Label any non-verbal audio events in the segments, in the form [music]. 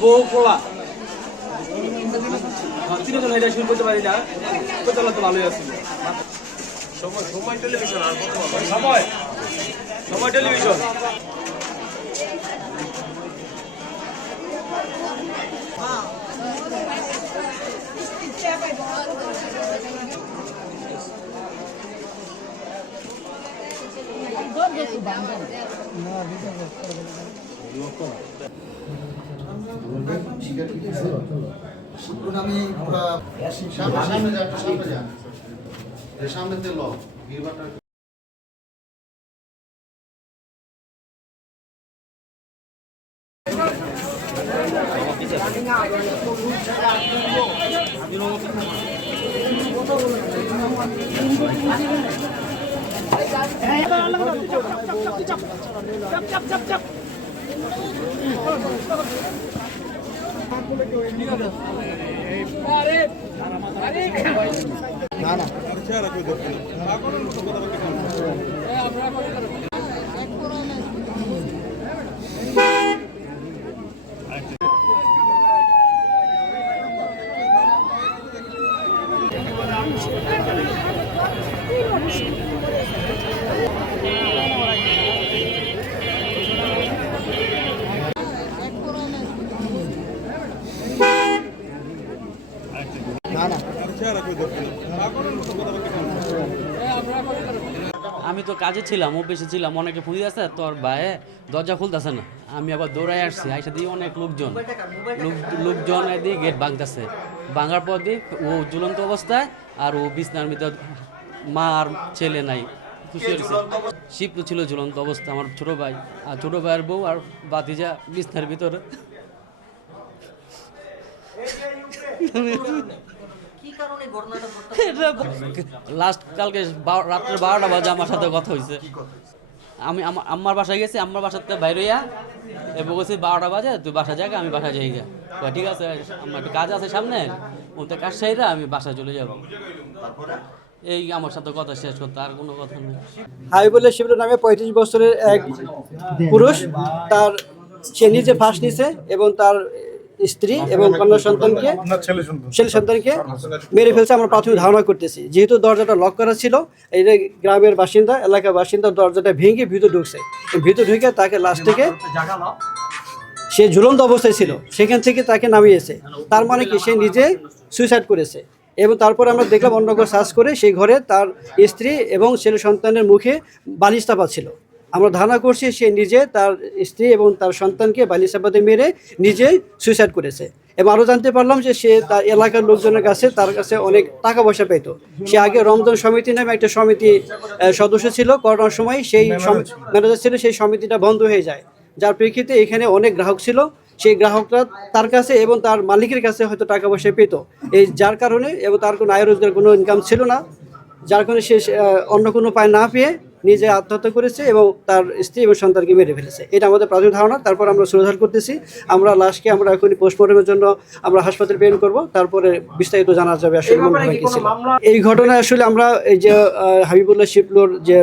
বউ পোলা তিনজন এটা শুরু করতে পারি না। তো ভালোই আছে। সময় সময় টেলিভিশন আর? সময়। সময়। টেলিভিশন এখন আমি পুরা সামনে সামনে যা সামনে যা এই সামনেতে ল ভিড়ভাড়টা আমি তো কাজে ছিলাম, অফিসে ছিলাম, অনেকে ফোন আছে তোর ভাইয়ে দরজা খুলতেছে না। আমি আবার দৌড়াই আসছি, আইসা দিয়ে অনেক লোকজন। লোকজন দিয়ে গেট ভাঙতেছে। ভাঙার পর দিয়ে ও ঝুলন্ত অবস্থায়, আর ও বিছনার ভিতর, মা আর ছেলে নাই। শিব তো ছিল ঝুলন্ত অবস্থা, আমার ছোট ভাই। আর ছোট ভাইয়ের বউ আর বাতিজা বিছনার ভিতরে। [laughs] লাস্ট কালকে রাত্রে বারোটা বাজে আমার সাথে কথা হয়েছে। আমি আমার বাসায় গেছি আম্মার বাসার থেকে বাইরে এবার বলছি বারোটা বাজে তুই বাসা যাকে আমি বাসা যাই গা। ঠিক আছে আমার একটু কাজ আছে সামনে ওতে কাজ সাইরা আমি বাসায় চলে যাব। এই আমার সাথে কথা শেষ করতে আর কোনো কথা নেই। হাবিবুল্লাহ শিবলু নামে পঁয়ত্রিশ বছরের এক পুরুষ তার সে নিজে ফাঁস নিছে এবং তার স্ত্রী এবং কন্যা সন্তানকে ছেলে সন্তানকে মেরে ফেলছে আমরা প্রাথমিক ধারণা করতেছি। যেহেতু দরজাটা লক করা ছিল এই যে গ্রামের বাসিন্দা এলাকার বাসিন্দা দরজাটা ভেঙে ভিতর ঢুকছে। ভিতর ঢুকে তাকে লাশ থেকে সে ঝুলন্ত অবস্থায় ছিল। সেখান থেকে তাকে নামিয়েছে। তার মানে কি? সে নিজে সুইসাইড করেছে। এবং তারপর আমরা দেখলাম অন্য ঘর সার্চ করে সেই ঘরে তার স্ত্রী এবং ছেলে সন্তানের মুখে বালিশ চাপা ছিল। আমরা ধারণা করছি সে নিজে তার স্ত্রী এবং তার সন্তানকে চাপাতে মেরে নিজে সুইসাইড করেছে। এবং আরও জানতে পারলাম যে সে তার এলাকার লোকজনের কাছে তার কাছে অনেক টাকা পয়সা পেত। সে আগে রমজান সমিতি নামে একটা সমিতি সদস্য ছিল। করোনার সময় সেই ম্যানেজার ছিল। সেই সমিতিটা বন্ধ হয়ে যায়। যার প্রেক্ষিতে এখানে অনেক গ্রাহক ছিল। সেই গ্রাহকরা তার কাছে এবং তার মালিকের কাছে হয়তো টাকা পয়সা পেত। এই যার কারণে এবং তার কোনো আয় রোজগার কোনো ইনকাম ছিল না। যার কারণে সে অন্য কোনো উপায় না পেয়ে নিজে আত্মহত্যা করেছে এবং তার স্ত্রী এবং সন্তানকে মেরে ফেলেছে। এটা আমাদের প্রাথমিক ধারণা তারপর আমরা সুরধার করতেছি। আমরা লাশকে আমরা এখনই পোস্টমর্টমের জন্য আমরা হাসপাতালে প্রেরণ করব তারপরে বিস্তারিত জানা যাবে আসলে কি এই ঘটনায় আসলে আমরা এই যে হাবিবুল্লাহ শিবলুর যে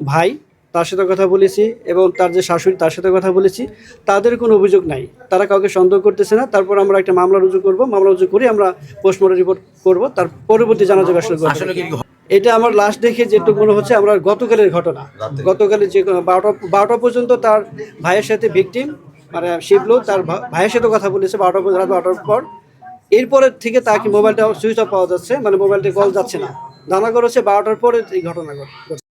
ভাই তার সাথে কথা বলেছি এবং তার যে শাশুড়ি তার সাথে কথা বলেছি। তাদের কোনো অভিযোগ নাই। তারা কাউকে সন্দেহ করতেছে না। তারপর আমরা একটা মামলা রুজু করব। মামলা রুজু করে আমরা পোস্টমর্টম রিপোর্ট করব। তার পরবর্তী জানা যাবে আসলে। এটা আমার লাস্ট দেখে যেটুকু মনে হচ্ছে আমার গতকালের ঘটনা। গতকালের যে বারোটা বারোটা পর্যন্ত তার ভাইয়ের সাথে ভিকটিম মানে শিবলু তার ভাইয়ের সাথে কথা বলেছে বারোটা পর্যন্ত রাত বারোটার পর। এরপরের থেকে তাকে মোবাইলটা সুইচ অফ পাওয়া যাচ্ছে মানে মোবাইলটা কল যাচ্ছে না। দানা করেছে বারোটার পরে এই ঘটনা ঘটছে।